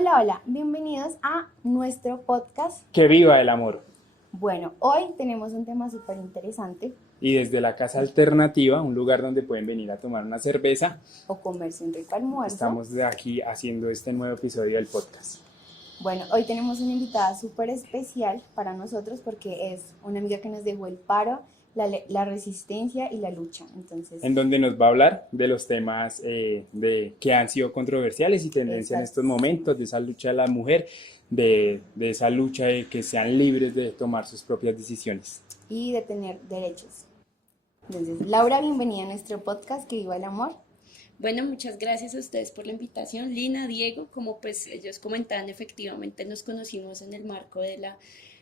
Hola, hola, bienvenidos a nuestro podcast. Que viva el amor. Bueno, hoy tenemos un tema súper interesante, Y desde la Casa Alternativa, un lugar donde pueden venir a tomar una cerveza, o comerse un rico almuerzo. estamos de aquí haciendo este nuevo episodio del podcast. Bueno, hoy tenemos una invitada súper especial para nosotros porque es una amiga que nos dejó el paro, la resistencia y la lucha. Entonces, En donde nos va a hablar de los temas que han sido controversiales y tendencia en exacto. estos momentos, de esa lucha de la mujer, de esa lucha de que sean libres de tomar sus propias decisiones. Y de tener derechos. Entonces, Laura, bienvenida a nuestro podcast, que viva el amor. Bueno, muchas gracias a ustedes por la invitación. Lina, Diego, como pues ellos comentaban, efectivamente nos conocimos en el marco de la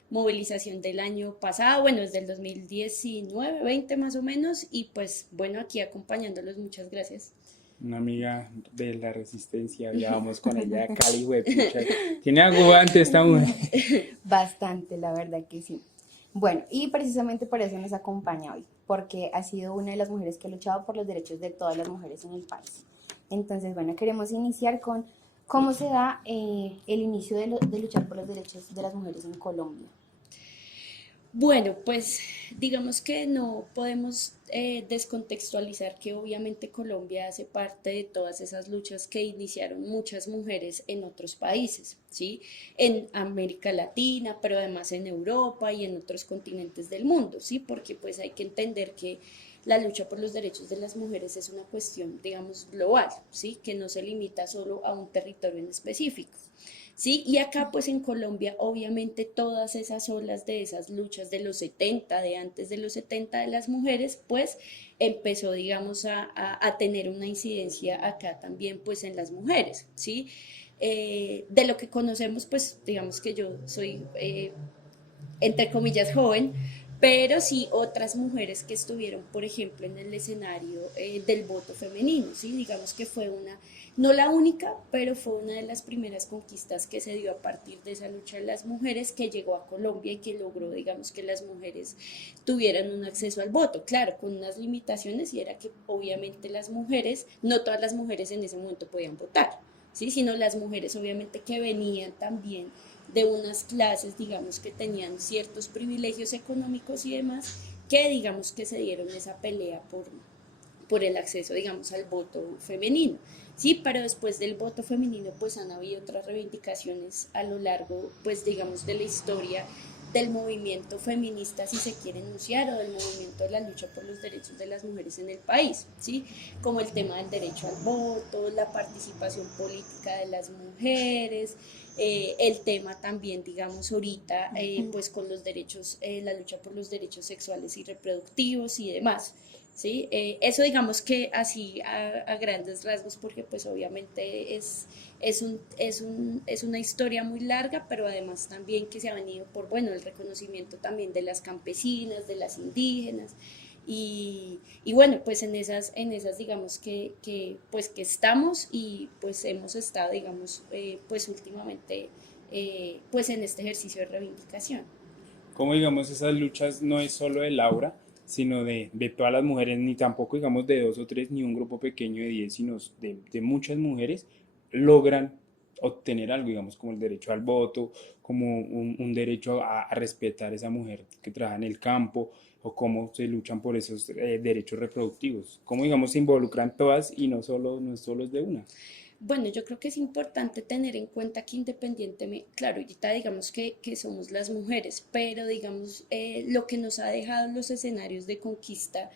movilización del año pasado, bueno, desde el 2019, 20 más o menos, y pues bueno, aquí acompañándolos, muchas gracias. Una amiga de la resistencia, ya vamos con ella a Cali, güey, pucha. Tiene aguante esta mujer. Bastante, la verdad que sí. Bueno, y precisamente por eso nos acompaña hoy, porque ha sido una de las mujeres que ha luchado por los derechos de todas las mujeres en el país. Entonces, bueno, queremos iniciar con cómo se da el inicio de luchar por los derechos de las mujeres en Colombia. Bueno, pues digamos que no podemos descontextualizar que obviamente Colombia hace parte de todas esas luchas que iniciaron muchas mujeres en otros países, ¿sí? En América Latina, pero además en Europa y en otros continentes del mundo, ¿sí? Porque pues hay que entender que la lucha por los derechos de las mujeres es una cuestión, digamos, global, ¿sí? Que no se limita solo a un territorio en específico. Sí, y acá pues en Colombia obviamente todas esas olas de esas luchas de los 70, de antes de los 70 de las mujeres, pues empezó digamos a tener una incidencia acá también pues en las mujeres, ¿sí? De lo que conocemos pues digamos que yo soy entre comillas joven, pero sí otras mujeres que estuvieron, por ejemplo, en el escenario del voto femenino, ¿sí? Digamos que fue una, no la única, pero fue una de las primeras conquistas que se dio a partir de esa lucha de las mujeres que llegó a Colombia y que logró, digamos, que las mujeres tuvieran un acceso al voto, claro, con unas limitaciones y era que obviamente las mujeres, no todas las mujeres en ese momento podían votar, ¿sí? Sino las mujeres obviamente que venían también de unas clases, digamos, que tenían ciertos privilegios económicos y demás, que digamos que se dieron esa pelea por el acceso, digamos, al voto femenino. Sí, pero después del voto femenino, pues han habido otras reivindicaciones a lo largo, pues digamos, de la historia del movimiento feminista, si se quiere enunciar, o del movimiento de la lucha por los derechos de las mujeres en el país, ¿sí? Como el tema del derecho al voto, la participación política de las mujeres, el tema también, digamos, ahorita, pues con los derechos, la lucha por los derechos sexuales y reproductivos y demás. ¿Sí? Eso digamos que así a grandes rasgos, porque pues obviamente es una historia muy larga, pero además también que se ha venido por, bueno, el reconocimiento también de las campesinas, de las indígenas, y bueno, pues en esas digamos pues que estamos y pues hemos estado, digamos, pues últimamente, pues en este ejercicio de reivindicación. Como digamos, esas luchas no es solo de Laura, sino de todas las mujeres, ni tampoco digamos de dos o tres, ni un grupo pequeño de 10, sino de muchas mujeres logran obtener algo, digamos, como el derecho al voto, como un derecho a respetar a esa mujer que trabaja en el campo, o cómo se luchan por esos derechos reproductivos, cómo digamos se involucran todas y no solo es de una. Bueno, yo creo que es importante tener en cuenta que independientemente, claro, ahorita digamos que somos las mujeres, pero digamos lo que nos ha dejado los escenarios de conquista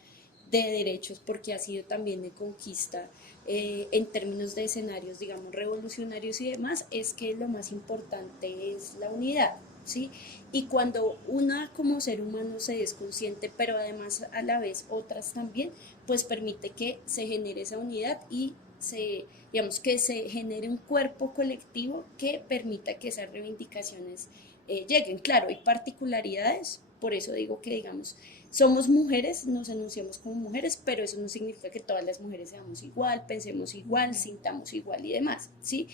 de derechos, porque ha sido también de conquista en términos de escenarios, digamos, revolucionarios y demás, es que lo más importante es la unidad, ¿sí? Y cuando una como ser humano se es consciente, pero además a la vez otras también, pues permite que se genere esa unidad y digamos, que se genere un cuerpo colectivo que permita que esas reivindicaciones lleguen. Claro, hay particularidades, por eso digo que, digamos, somos mujeres, nos anunciamos como mujeres, pero eso no significa que todas las mujeres seamos igual, pensemos igual, sintamos igual y demás, ¿sí?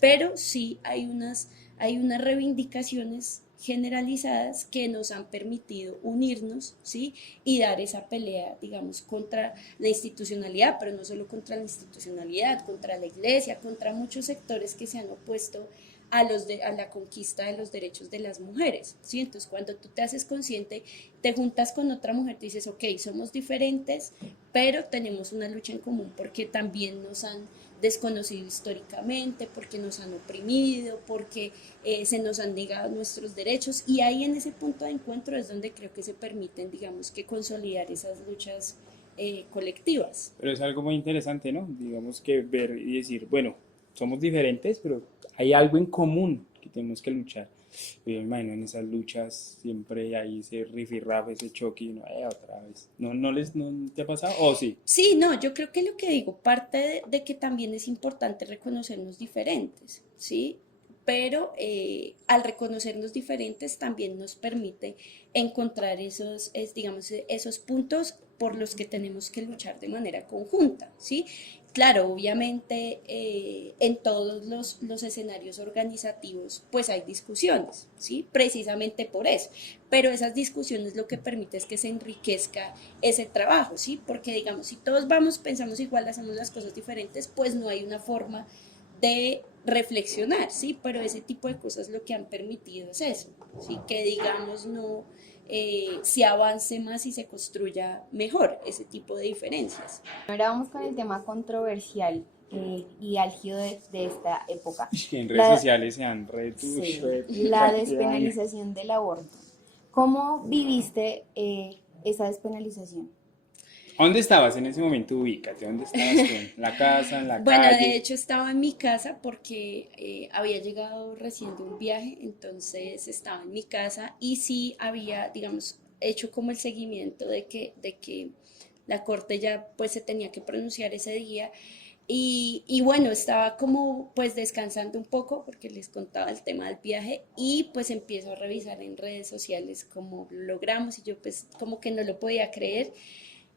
Pero sí hay unas reivindicaciones generalizadas que nos han permitido unirnos, ¿sí? Y dar esa pelea, digamos, contra la institucionalidad, pero no solo contra la institucionalidad, contra la iglesia, contra muchos sectores que se han opuesto a la conquista de los derechos de las mujeres, ¿sí? Entonces, cuando tú te haces consciente, te juntas con otra mujer, te dices, ok, somos diferentes, pero tenemos una lucha en común porque también nos han desconocido históricamente, porque nos han oprimido, porque se nos han negado nuestros derechos, y ahí en ese punto de encuentro es donde creo que se permiten, digamos, que consolidar esas luchas colectivas. Pero es algo muy interesante, ¿no? Digamos que ver y decir, bueno, somos diferentes, pero hay algo en común que tenemos que luchar. Yo me imagino en esas luchas siempre hay ese rifirrafe, ese choque, y uno, otra vez. ¿No te ha pasado? ¿O sí? Sí, no, yo creo que lo que digo parte de que también es importante reconocernos diferentes, ¿sí? Pero al reconocernos diferentes también nos permite encontrar digamos, esos puntos por los que tenemos que luchar de manera conjunta, ¿sí? Claro, obviamente en todos los escenarios organizativos pues hay discusiones, ¿sí? Precisamente por eso, pero esas discusiones lo que permite es que se enriquezca ese trabajo, ¿sí? Porque digamos, si todos vamos, pensamos igual, hacemos las cosas diferentes, pues no hay una forma de reflexionar, ¿sí? Pero ese tipo de cosas lo que han permitido es eso, ¿sí? Que digamos no se avance más y se construya mejor ese tipo de diferencias. Ahora vamos con el tema controversial y álgido de esta época. Que en redes sociales se han sí, la despenalización del aborto. ¿Cómo viviste esa despenalización? ¿Dónde estabas en ese momento? Ubícate, ¿dónde estabas tú? ¿En la casa, en la Bueno, calle? de hecho estaba en mi casa porque había llegado recién de un viaje, entonces estaba en mi casa y sí había, digamos, hecho como el seguimiento de que la corte ya pues se tenía que pronunciar ese día y bueno, estaba como pues descansando un poco porque les contaba el tema del viaje y pues empiezo a revisar en redes sociales cómo lo logramos y yo pues como que no lo podía creer.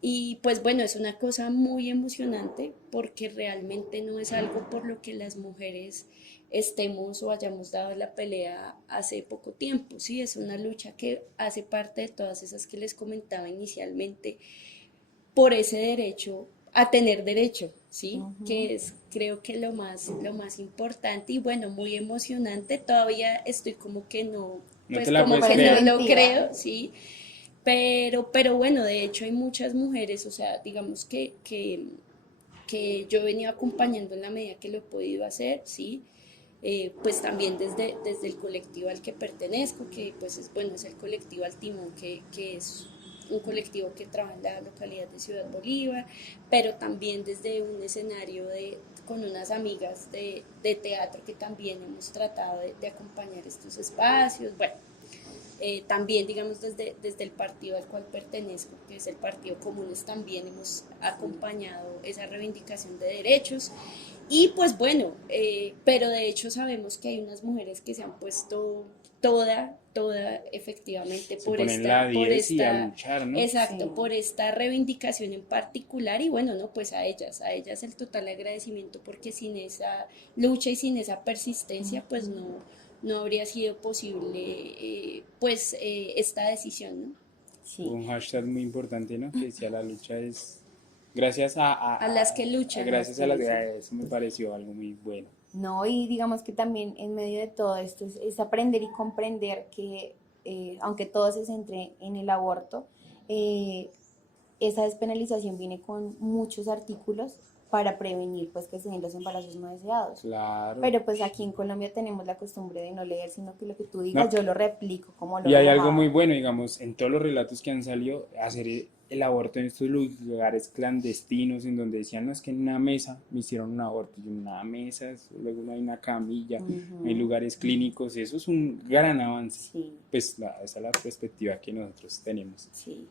Y pues bueno, es una cosa muy emocionante porque realmente no es algo por lo que las mujeres estemos o hayamos dado la pelea hace poco tiempo, sí, es una lucha que hace parte de todas esas que les comentaba inicialmente por ese derecho a tener derecho, ¿sí? Que es creo que lo más importante y bueno, muy emocionante. Todavía estoy como que no, No te pues la como puedes que no creer. lo creo, ¿sí? Pero bueno, de hecho hay muchas mujeres, o sea, digamos que yo he venido acompañando en la medida que lo he podido hacer, ¿sí? Pues también desde el colectivo al que pertenezco, que pues es, bueno, es el colectivo Al Timón, que es un colectivo que trabaja en la localidad de Ciudad Bolívar, pero también desde un escenario con unas amigas de teatro que también hemos tratado de acompañar estos espacios, bueno. También, digamos, desde el partido al cual pertenezco, que es el Partido Comunes, también hemos acompañado esa reivindicación de derechos. Y pues bueno, pero de hecho sabemos que hay unas mujeres que se han puesto toda efectivamente Se ponen la 10 y a luchar, ¿no? exacto, Sí. por esta reivindicación en particular y bueno, no, pues a ellas el total agradecimiento porque sin esa lucha y sin esa persistencia, pues no habría sido posible pues esta decisión, ¿no? Sí. Un hashtag muy importante, ¿no? Que decía la lucha es gracias A las que luchan. gracias a las eso me pareció algo muy bueno. No, y digamos que también en medio de todo esto es aprender y comprender que aunque todo se centre en el aborto, eh, esa despenalización viene con muchos artículos para prevenir pues que se den los embarazos no deseados. Claro. Pero pues aquí en Colombia tenemos la costumbre de no leer, sino que lo que tú digas No. yo lo replico como lo Y hay algo relajaba. muy bueno, digamos, en todos los relatos que han salido, hacer el aborto en estos lugares clandestinos en donde decían, no, es que en una mesa me hicieron un aborto, y en una mesa, luego no hay una camilla, no hay lugares clínicos, eso es un gran avance. Sí, Pues esa es la perspectiva que nosotros tenemos. sí.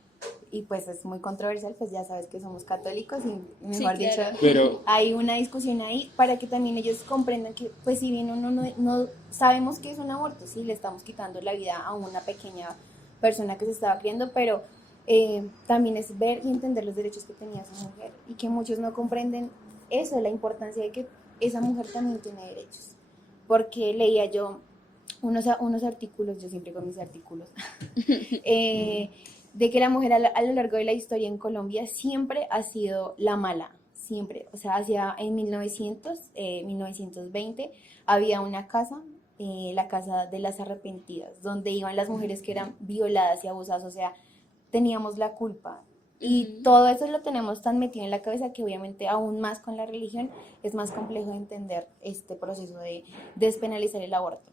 Y pues es muy controversial, pues ya sabes que somos católicos y Sí, mejor dicho, claro. Pero hay una discusión ahí para que también ellos comprendan que pues si bien uno no sabemos que es un aborto, sí, le estamos quitando la vida a una pequeña persona que se estaba criando, pero también es ver y entender los derechos que tenía esa mujer y que muchos no comprenden eso, la importancia de que esa mujer también tiene derechos. Porque leía yo unos artículos, yo siempre con mis artículos, de que la mujer a lo largo de la historia en Colombia siempre ha sido la mala, siempre. O sea, hacia en 1920, había una casa, la Casa de las Arrepentidas, donde iban las mujeres que eran violadas y abusadas, o sea, teníamos la culpa. Y Ujú. todo eso lo tenemos tan metido en la cabeza que obviamente aún más con la religión es más complejo de entender este proceso de despenalizar el aborto.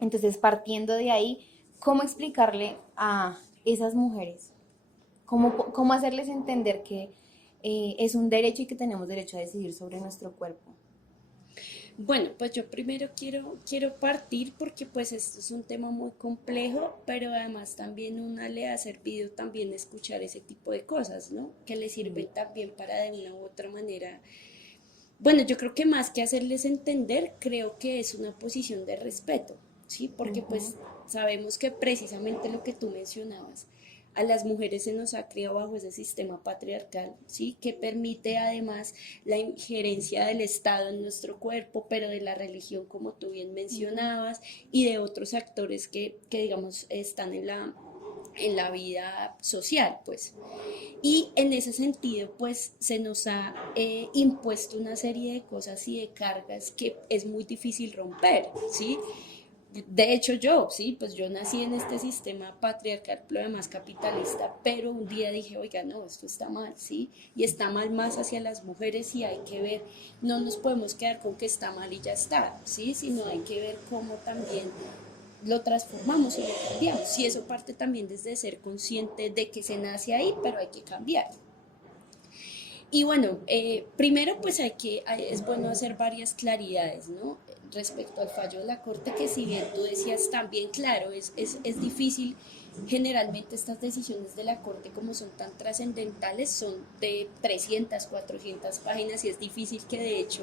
Entonces, partiendo de ahí, ¿cómo explicarle a esas mujeres? ¿Cómo hacerles entender que es un derecho y que tenemos derecho a decidir sobre nuestro cuerpo? Bueno, pues yo primero quiero partir porque pues esto es un tema muy complejo, pero además también una le ha servido también escuchar ese tipo de cosas, ¿no? Que le sirven también para de una u otra manera. Bueno, yo creo que más que hacerles entender, creo que es una posición de respeto, ¿sí? Porque Ujú. pues sabemos que precisamente lo que tú mencionabas, a las mujeres se nos ha criado bajo ese sistema patriarcal, ¿sí? Que permite además la injerencia del Estado en nuestro cuerpo, pero de la religión, como tú bien Ujú. mencionabas, y de otros actores que digamos, están en la vida social, pues. Y en ese sentido, pues se nos ha impuesto una serie de cosas y de cargas que es muy difícil romper, ¿sí? De hecho yo, sí, pues yo nací en este sistema patriarcal, pero además capitalista, pero un día dije, oiga, no, esto está mal, sí, y está mal más hacia las mujeres y hay que ver, no nos podemos quedar con que está mal y ya está, sí, sino hay Sí. que ver cómo también lo transformamos y lo cambiamos. Y eso parte también desde ser consciente de que se nace ahí, pero hay que cambiar. Y bueno, primero pues es bueno hacer varias claridades, ¿no? Respecto al fallo de la Corte, que si bien tú decías también, claro, es difícil, generalmente estas decisiones de la Corte como son tan trascendentales, son de 300 400 páginas y es difícil que de hecho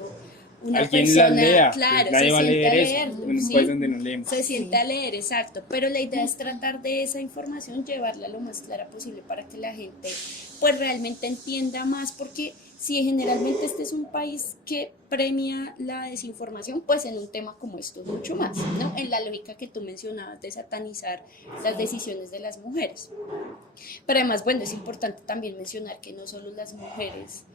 una Alguien las persona, lea, pues claro, se nadie va a siente a leer eso, leerlo, en un país ¿sí? donde no leemos. Se siente Sí. a leer, exacto, pero la idea es tratar de esa información llevarla lo más clara posible para que la gente pues realmente entienda más, porque si generalmente este es un país que premia la desinformación, pues en un tema como esto mucho más, ¿no? En la lógica que tú mencionabas de satanizar las Sí. decisiones de las mujeres. Pero además, bueno, es importante también mencionar que no solo las mujeres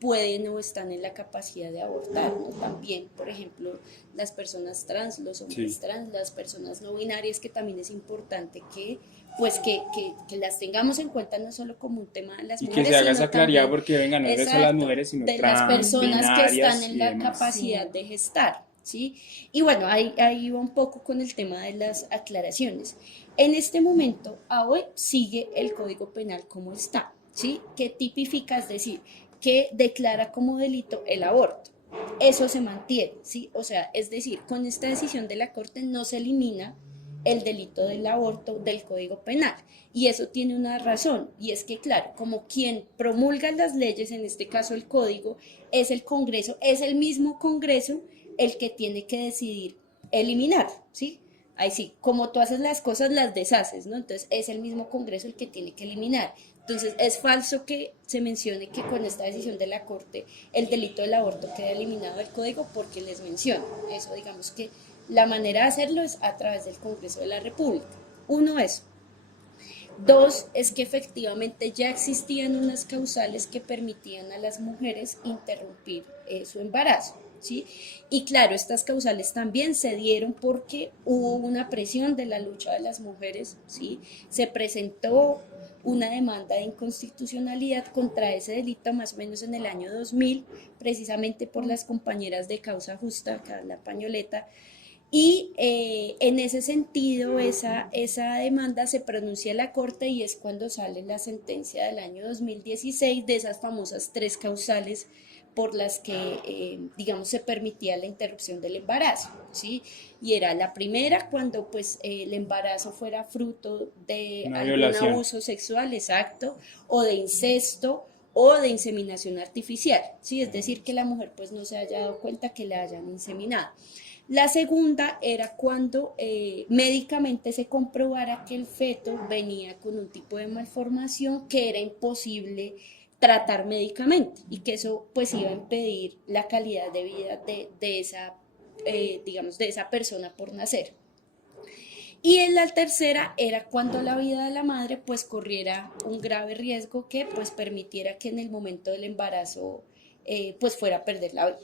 pueden o están en la capacidad de abortar, ¿no? También, por ejemplo, las personas trans, los Sí. hombres trans, las personas no binarias, que también es importante que pues que las tengamos en cuenta no solo como un tema de las Y que se mujeres, haga sino esa claridad también, porque venga, no es de solo las exacto, mujeres, sino de las trans, personas que están binarias en y la demás. capacidad Sí. de gestar, ¿sí? Y bueno, ahí va un poco con el tema de las aclaraciones. En este momento, a hoy, sigue el Código Penal como está, ¿sí? ¿Qué tipifica? Es decir, que declara como delito el aborto. Eso se mantiene, ¿sí? O sea, es decir, con esta decisión de la Corte no se elimina el delito del aborto del Código Penal. Y eso tiene una razón, y es que, claro, como quien promulga las leyes, en este caso el Código, es el Congreso, es el mismo Congreso el que tiene que decidir eliminar, ¿sí? Ahí sí, como tú haces las cosas, las deshaces, ¿no? Entonces es el mismo Congreso el que tiene que eliminar. Entonces es falso que se mencione que con esta decisión de la Corte el delito del aborto queda eliminado del código, porque les menciono. Eso, digamos que la manera de hacerlo es a través del Congreso de la República. Uno es. Dos, es que efectivamente ya existían unas causales que permitían a las mujeres interrumpir su embarazo, ¿sí? Y claro, estas causales también se dieron porque hubo una presión de la lucha de las mujeres, ¿sí? Se presentó una demanda de inconstitucionalidad contra ese delito más o menos en el año 2000, precisamente por las compañeras de Causa Justa, acá la Pañoleta, y en ese sentido, esa demanda se pronuncia en la Corte y es cuando sale la sentencia del año 2016 de esas famosas tres causales por las que, digamos, se permitía la interrupción del embarazo, ¿sí? Y era la primera cuando, pues, el embarazo fuera fruto de Una algún violación. abuso sexual, exacto, o de incesto, o de inseminación artificial, ¿sí? Es decir, que la mujer, pues, no se haya dado cuenta que la hayan inseminado. La segunda era cuando médicamente se comprobara que el feto venía con un tipo de malformación que era imposible tratar médicamente y que eso pues iba a impedir la calidad de vida de esa digamos, de esa persona por nacer. Y en la tercera era cuando la vida de la madre pues corriera un grave riesgo que pues permitiera que en el momento del embarazo pues fuera a perder la vida.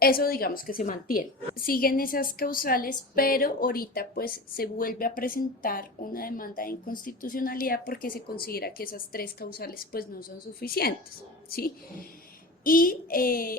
Eso digamos que se mantiene. Siguen esas causales, pero ahorita pues se vuelve a presentar una demanda de inconstitucionalidad porque se considera que esas tres causales pues no son suficientes, ¿sí? Y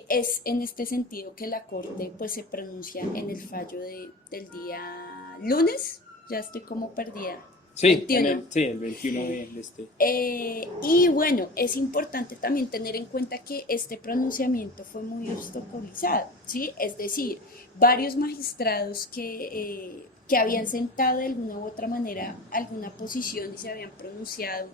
es en este sentido que la Corte pues se pronuncia en el fallo del día lunes, ya estoy como perdida. Sí, 21. el 21 de este. Y bueno, es importante también tener en cuenta que este pronunciamiento fue muy obstaculizado, ¿sí? Es decir, varios magistrados que habían sentado de alguna u otra manera alguna posición y se habían pronunciado,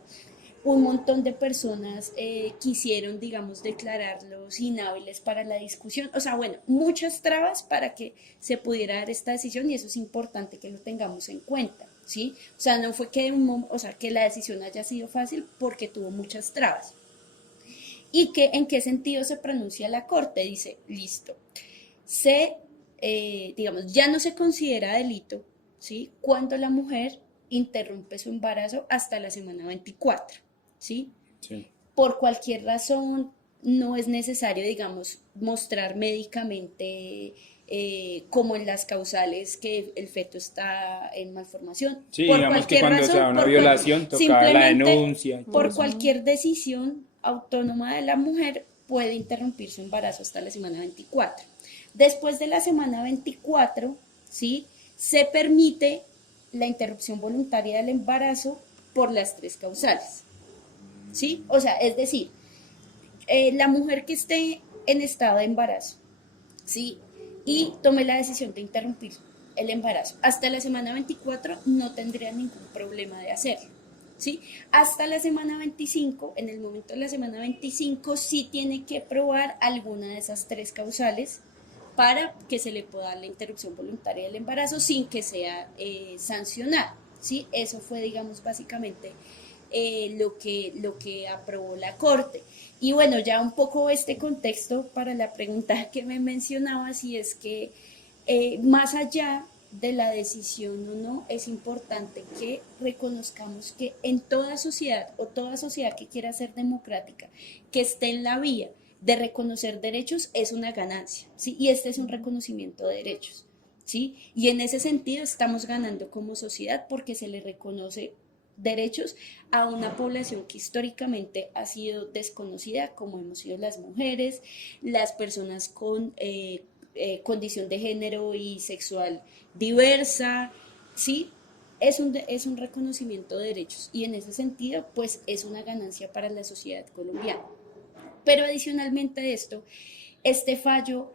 un montón de personas quisieron, digamos, declararlos inhábiles para la discusión. O sea, bueno, muchas trabas para que se pudiera dar esta decisión y eso es importante que lo tengamos en cuenta, ¿sí? O sea, no fue que la decisión haya sido fácil porque tuvo muchas trabas. ¿Y en qué sentido se pronuncia la Corte? Dice, listo, digamos, ya no se considera delito, ¿sí? Cuando la mujer interrumpe su embarazo hasta la semana 24. ¿Sí? Sí. Por cualquier razón, no es necesario, digamos, mostrar médicamente como en las causales que el feto está en malformación. Sí, Por digamos que cualquier cuando razón, se da una violación, toca la denuncia. por cualquier decisión autónoma de la mujer puede interrumpir su embarazo hasta la semana 24. Después de la semana 24, ¿sí? Se permite la interrupción voluntaria del embarazo por las tres causales, ¿sí? O sea, es decir, la mujer que esté en estado de embarazo, ¿sí? Y tome la decisión de interrumpir el embarazo hasta la semana 24 no tendría ningún problema de hacerlo, ¿sí? Hasta la semana 25, en el momento de la semana 25 sí tiene que probar alguna de esas tres causales para que se le pueda dar la interrupción voluntaria del embarazo sin que sea sancionada, ¿sí? Eso fue, digamos, básicamente lo que aprobó la Corte. Y bueno, ya un poco este contexto para la pregunta que me mencionabas, y es que más allá de la decisión o no, es importante que reconozcamos que en toda sociedad o toda sociedad que quiera ser democrática, que esté en la vía de reconocer derechos, es una ganancia, ¿sí? Y este es un reconocimiento de derechos, ¿sí? Y en ese sentido estamos ganando como sociedad porque se le reconoce derechos a una población que históricamente ha sido desconocida, como hemos sido las mujeres, las personas con condición de género y sexual diversa, ¿sí? Es un reconocimiento de derechos y en ese sentido, pues es una ganancia para la sociedad colombiana. Pero adicionalmente a esto, este fallo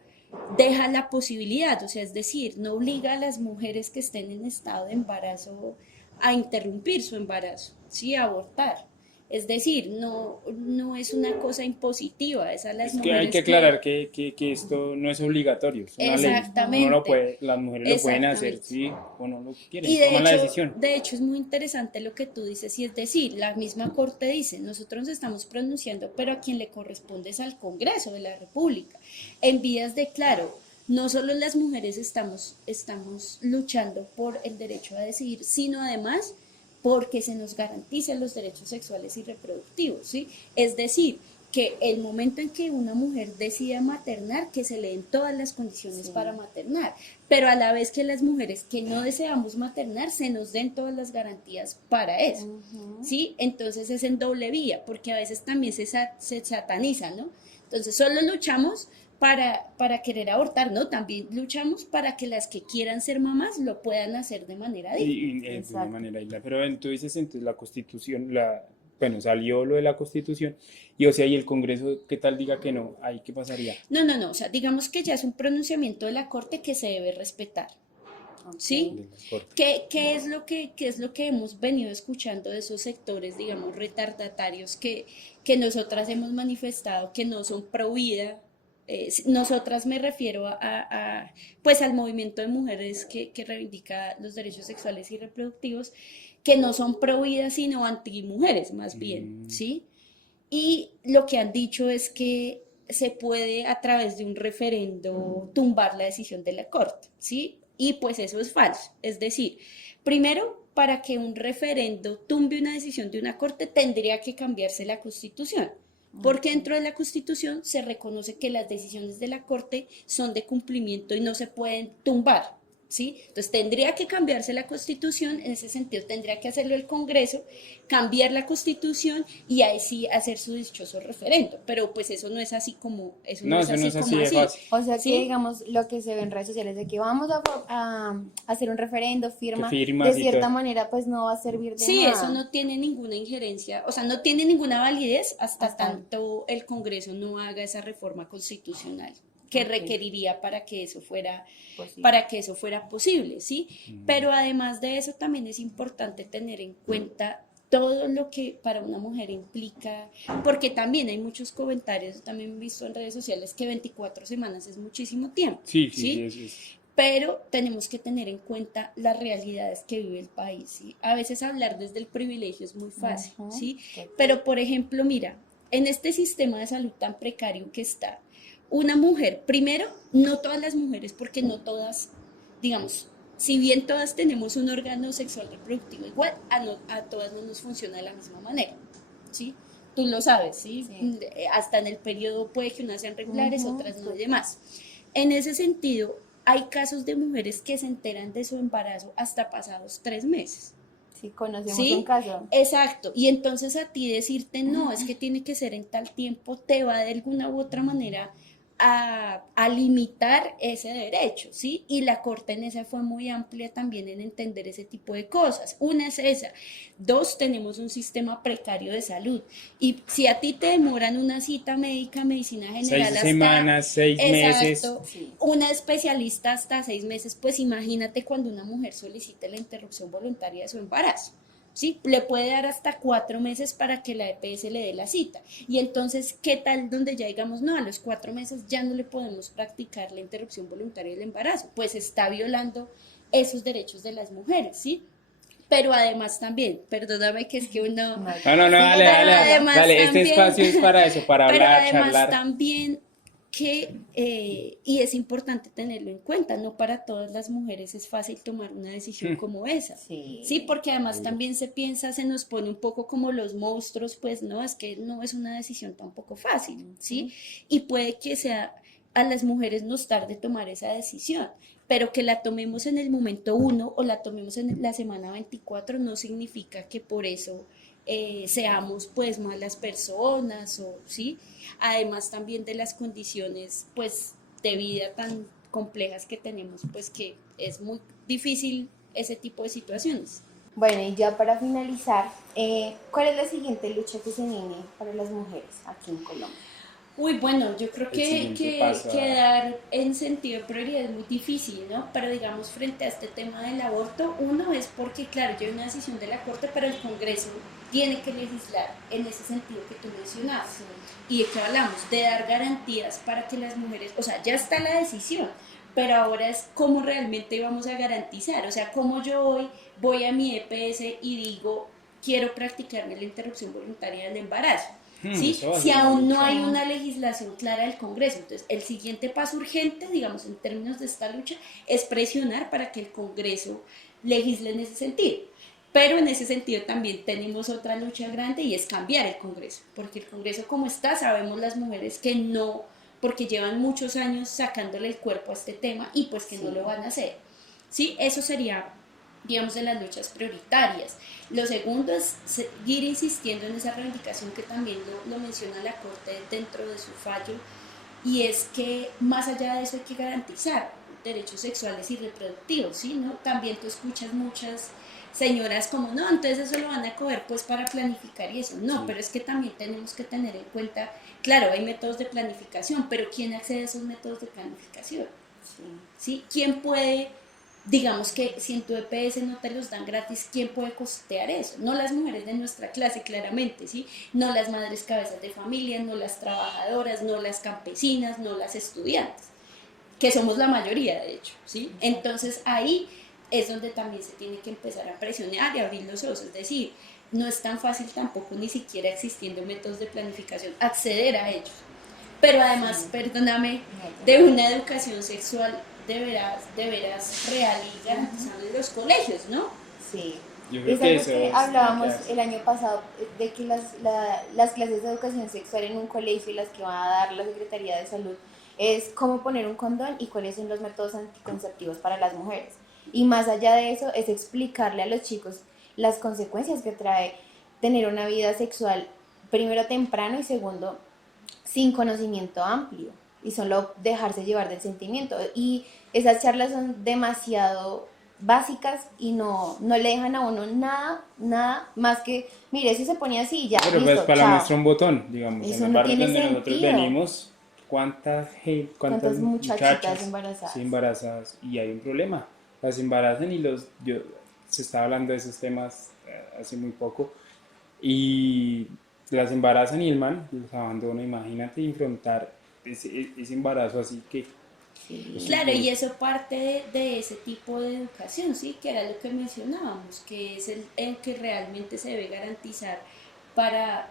deja la posibilidad, o sea, es decir, no obliga a las mujeres que estén en estado de embarazo a interrumpir su embarazo, ¿sí? A abortar. Es decir, no es una cosa impositiva, es a las Es que hay mujeres que aclarar que esto no es obligatorio, es una ley. Exactamente. Las mujeres lo pueden hacer, Exactamente. sí, o no lo quieren, Y toman la decisión. de hecho es muy interesante lo que tú dices, y es decir, la misma Corte dice, nosotros nos estamos pronunciando, pero a quien le corresponde es al Congreso de la República. En vías de claro, no solo las mujeres estamos luchando por el derecho a decidir, sino además porque se nos garanticen los derechos sexuales y reproductivos, ¿sí? Es decir, que el momento en que una mujer decida maternar, que se le den todas las condiciones para maternar, pero a la vez que las mujeres que no deseamos maternar, se nos den todas las garantías para eso, ¿sí? Entonces es en doble vía, porque a veces también se sataniza, ¿no? Entonces solo luchamos para querer abortar, ¿no? También luchamos para que las que quieran ser mamás lo puedan hacer de manera digna. De una manera isla. Pero tú dices entonces la Constitución, bueno, salió lo de la Constitución, y o sea, y el Congreso, ¿qué tal diga que no? ¿Ahí qué pasaría? No, o sea, digamos que ya es un pronunciamiento de la Corte que se debe respetar, ¿sí? De la Corte. ¿Qué es lo que hemos venido escuchando de esos sectores, digamos, retardatarios que nosotras hemos manifestado que no son pro vida? Nosotras me refiero pues al movimiento de mujeres que reivindica los derechos sexuales y reproductivos, que no son pro vida sino anti mujeres más bien, ¿sí? Y lo que han dicho es que se puede a través de un referendo tumbar la decisión de la Corte, ¿sí? Y pues eso es falso. Es decir, primero, para que un referendo tumbe una decisión de una Corte, tendría que cambiarse la Constitución. Porque dentro de la Constitución se reconoce que las decisiones de la Corte son de cumplimiento y no se pueden tumbar, ¿sí? Entonces tendría que cambiarse la Constitución, en ese sentido tendría que hacerlo el Congreso, cambiar la Constitución y ahí sí hacer su dichoso referendo, pero pues eso no es así como, eso no No, es eso no así es así como de así, fácil. O sea que, ¿sí? digamos, lo que se ve en redes sociales de que vamos a hacer un referendo, Que firma, firmas de y todo. cierta manera, pues no va a servir de Sí, eso nada. no tiene ninguna injerencia, o sea, no tiene ninguna validez hasta Hasta, tanto el Congreso no haga esa reforma constitucional que ok, requeriría posible. para que eso fuera posible, ¿sí? Pero además de eso también es importante tener en cuenta todo lo que para una mujer implica, porque también hay muchos comentarios, también he visto en redes sociales que 24 semanas es muchísimo tiempo, Sí, sí, sí, ¿sí? Pero tenemos que tener en cuenta las realidades que vive el país, ¿sí? A veces hablar desde el privilegio es muy fácil, Ujú, ¿sí? ok. Pero, por ejemplo, mira, en este sistema de salud tan precario que está, una mujer, primero, no todas las mujeres, porque no todas, digamos, si bien todas tenemos un órgano sexual reproductivo igual, a todas no nos funciona de la misma manera, ¿sí? Tú lo sabes, ¿sí? Sí. Hasta en el periodo puede que unas sean regulares, Ujú, otras no y súper. demás. En ese sentido, hay casos de mujeres que se enteran de su embarazo hasta pasados 3 meses. Sí, conocemos un ¿Sí? caso. Exacto. Y entonces a ti decirte no, es que tiene que ser en tal tiempo, te va de alguna u otra manera a limitar ese derecho, ¿sí? Y la Corte en esa fue muy amplia también en entender ese tipo de cosas. Una es esa. Dos, tenemos un sistema precario de salud. Y si a ti te demoran una cita médica, medicina general 6 semanas, 6 meses. exacto, Sí. una especialista hasta 6 meses, pues imagínate cuando una mujer solicite la interrupción voluntaria de su embarazo. ¿Sí? Le puede dar hasta 4 meses para que la EPS le dé la cita. Y entonces, ¿qué tal donde ya digamos, no, a los 4 meses ya no le podemos practicar la interrupción voluntaria del embarazo? Pues está violando esos derechos de las mujeres, ¿sí? Pero además también, perdóname que es que uno, No, No, no, no, sigue, dale, pero dale, tranquila. además dale. Este también, espacio es para eso, para pero hablar, además charlar. también que, y es importante tenerlo en cuenta, no para todas las mujeres es fácil tomar una decisión como esa. Sí. Sí, porque además también se piensa, se nos pone un poco como los monstruos, pues no, es que no es una decisión tampoco fácil, ¿sí? Y puede que sea a las mujeres nos tarde tomar esa decisión, pero que la tomemos en el momento uno o la tomemos en la semana 24 no significa que por eso seamos pues malas personas o sí, además también de las condiciones pues de vida tan complejas que tenemos, pues que es muy difícil ese tipo de situaciones. Bueno, y ya para finalizar, ¿cuál es la siguiente lucha que se viene para las mujeres aquí en Colombia? Uy, bueno, yo creo El siguiente paso que a... dar en sentido de prioridad es muy difícil, ¿no? Pero digamos, frente a este tema del aborto, uno es porque, claro, ya hay una decisión de la Corte, pero el Congreso tiene que legislar en ese sentido que tú mencionabas. Y de qué hablamos, de dar garantías para que las mujeres, o sea, ya está la decisión, pero ahora es cómo realmente vamos a garantizar, o sea, cómo yo voy a mi EPS y digo, quiero practicarme la interrupción voluntaria del embarazo. ¿Sí? Eso va a Si ser una aún no lucha. hay una legislación clara del Congreso. Entonces, el siguiente paso urgente, digamos, en términos de esta lucha, es presionar para que el Congreso legisle en ese sentido. Pero en ese sentido también tenemos otra lucha grande y es cambiar el Congreso, porque el Congreso como está, sabemos las mujeres que no, porque llevan muchos años sacándole el cuerpo a este tema y pues que no lo van a hacer. ¿Sí? Eso sería, digamos, de las luchas prioritarias. Lo segundo es seguir insistiendo en esa reivindicación que también lo menciona la Corte dentro de su fallo, y es que más allá de eso hay que garantizar derechos sexuales y reproductivos, ¿sí? ¿No? También tú escuchas muchas señoras como, no, entonces eso lo van a coger pues para planificar y eso. No, Sí. pero es que también tenemos que tener en cuenta, claro, hay métodos de planificación, pero ¿quién accede a esos métodos de planificación? Sí. ¿Sí? ¿Quién puede, digamos que si en tu EPS no te los dan gratis, quién puede costear eso? No las mujeres de nuestra clase, claramente, ¿sí? No las madres cabezas de familia, no las trabajadoras, no las campesinas, no las estudiantes, que somos la mayoría, de hecho, ¿sí? Entonces ahí es donde también se tiene que empezar a presionar y abrir los ojos, es decir, no es tan fácil tampoco, ni siquiera existiendo métodos de planificación, acceder a ellos. pero además, perdóname, de una educación sexual de veras real y garantizada en los colegios, ¿no? Sí. Yo creo Es que algo eso que es, tiene que hablábamos darse. el año pasado, de que las clases de educación sexual en un colegio y las que va a dar la Secretaría de Salud es cómo poner un condón y cuáles son los métodos anticonceptivos para las mujeres. Y más allá de eso es explicarle a los chicos las consecuencias que trae tener una vida sexual, primero temprano y segundo sin conocimiento amplio y solo dejarse llevar del sentimiento. Y esas charlas son demasiado básicas y no le dejan a uno nada más que, mire, si se pone así, ya, Pero pues listo, para la chao. muestra un botón, digamos, en Eso los no barrios tiene donde nosotros sentido. venimos, cuántas ¿Cuántas muchachitas muchachas se embarazadas? embarazadas y hay un problema. Las embarazan y se estaba hablando de esos temas hace muy poco y las embarazan y el man los abandona. Imagínate enfrentar ese embarazo así que eso es Claro, duro. y eso parte de ese tipo de educación, ¿sí? Que era lo que mencionábamos, que es el que realmente se debe garantizar para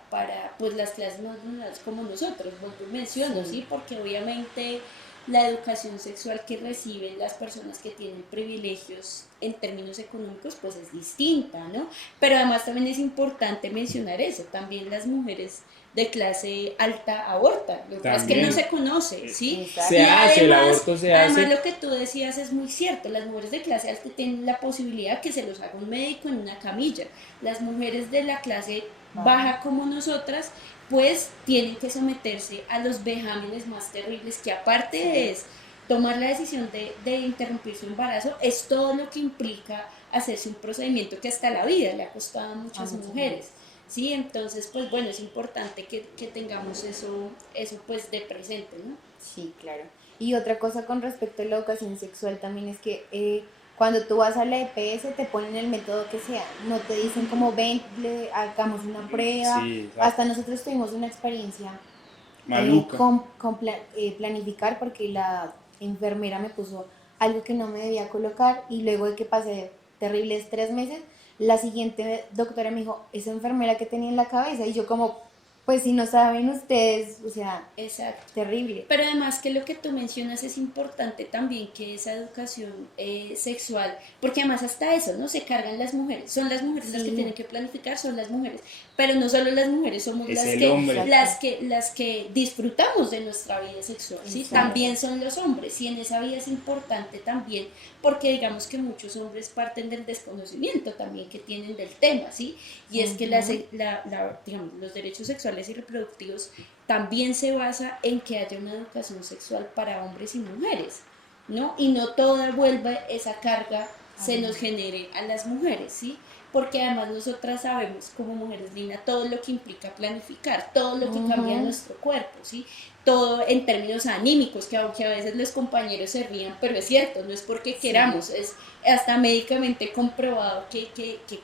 pues, las clases más vulnerables como nosotros, vuelvo y menciono, Sí, ¿sí? Porque obviamente la educación sexual que reciben las personas que tienen privilegios en términos económicos, pues es distinta, ¿no? Pero además también es importante mencionar eso, también las mujeres de clase alta abortan, lo que pasa es que no También se conoce, eh, ¿sí? se Y exacto. hace, el además, aborto se además hace. lo que tú decías es muy cierto, las mujeres de clase alta tienen la posibilidad que se los haga un médico en una camilla, las mujeres de la clase Baja. baja como nosotras, pues tienen que someterse a los vejámenes más terribles, que aparte Sí. de es tomar la decisión de interrumpir su embarazo, es todo lo que implica hacerse un procedimiento que hasta la vida le ha costado a A muchas muchas mujeres. mujeres. Sí, entonces, pues bueno, es importante que tengamos eso pues de presente, ¿no? Sí, claro. Y otra cosa con respecto a la educación sexual también es que cuando tú vas a la EPS te ponen el método que sea, no te dicen como ven, hagamos una prueba. Sí, Hasta exacto. nosotros tuvimos una experiencia Maluca. planificar porque la enfermera me puso algo que no me debía colocar y luego de que pasé terribles 3 meses, la siguiente doctora me dijo, esa enfermera que tenía en la cabeza y yo como, pues si no saben ustedes, o sea, Exacto. terrible. Pero además que lo que tú mencionas es importante también que esa educación sexual, porque además hasta eso, ¿no? Se cargan son las mujeres las que Sí, tienen que planificar, son las mujeres, pero no solo las mujeres, somos Es el hombre. exacto, las que disfrutamos de nuestra vida sexual, ¿sí? exacto. También son los hombres, y en esa vida es importante también, porque digamos que muchos hombres parten del desconocimiento también que tienen del tema, ¿sí? Y es que Ujú. digamos, los derechos sexuales y reproductivos también se basa en que haya una educación sexual para hombres y mujeres, ¿no? Y no toda vuelva esa carga se nos genere a las mujeres, ¿sí? Porque además nosotras sabemos como mujeres, Lina, todo lo que implica planificar, todo lo que cambia en Ujú. nuestro cuerpo, ¿sí? Todo en términos anímicos, que aunque a veces los compañeros se rían, pero es cierto, no es porque Sí, queramos, es hasta médicamente comprobado que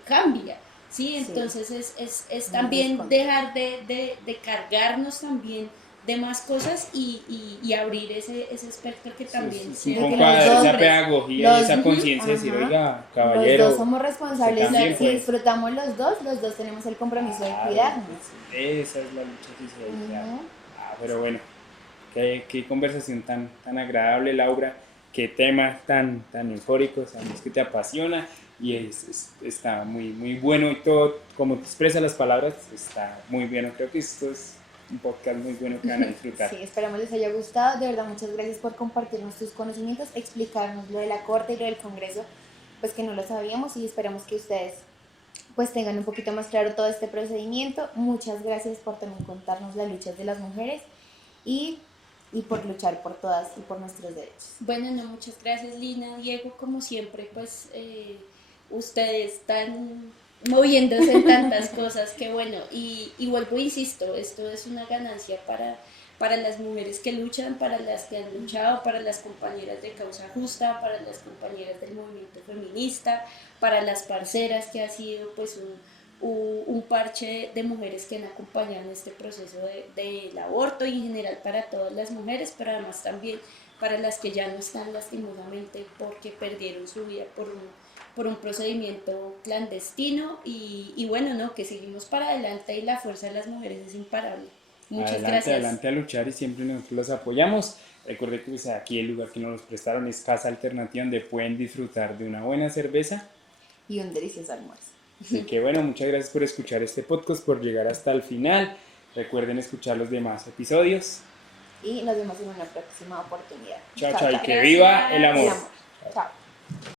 cambia. Sí, sí, entonces es muy también descontra. dejar de cargarnos también de más cosas y abrir ese espectro que también Es un De sea que poco para los los dos, esa hombres. pedagogía y los, esa conciencia de decir, ajá, oiga, los dos caballero, somos usted responsables. también Exacto. Si puede. disfrutamos los dos tenemos el compromiso de Claro, cuidarnos. esa es la lucha que se hay que dar. Ujú. Pero bueno, qué conversación tan agradable, Laura, qué tema tan eufórico, sabemos que te apasiona y está muy bueno y todo, como te expresas las palabras, está muy bien. Creo que esto es un podcast muy bueno que van a disfrutar. Sí, esperamos les haya gustado. De verdad, muchas gracias por compartirnos tus conocimientos, explicarnos lo de la corte y lo del congreso, pues que no lo sabíamos y esperamos que ustedes pues tengan un poquito más claro todo este procedimiento. Muchas gracias por también contarnos las luchas de las mujeres y, y por luchar por todas y por nuestros derechos. Bueno, no, muchas gracias Lina, Diego, como siempre, pues ustedes están moviéndose en tantas cosas que bueno, y vuelvo, insisto, esto es una ganancia para las mujeres que luchan, para las que han luchado, para las compañeras de causa justa, para las compañeras del movimiento feminista, para las parceras que ha sido pues un parche de mujeres que han acompañado en este proceso del aborto y en general para todas las mujeres, pero además también para las que ya no están lastimosamente porque perdieron su vida por un procedimiento clandestino y bueno, no, que seguimos para adelante y la fuerza de las mujeres es imparable. Muchas Adelante, gracias. adelante a luchar y siempre nosotros los apoyamos. Recuerde que pues, aquí el lugar que nos prestaron es Casa Alternativa, donde pueden disfrutar de una buena cerveza. Y un delicioso almuerzo. Así que bueno, muchas gracias por escuchar este podcast, por llegar hasta el final. Recuerden escuchar los demás episodios. Y nos vemos en una próxima oportunidad. Chao, chao, y que Gracias. viva el El amor. amor. Chao.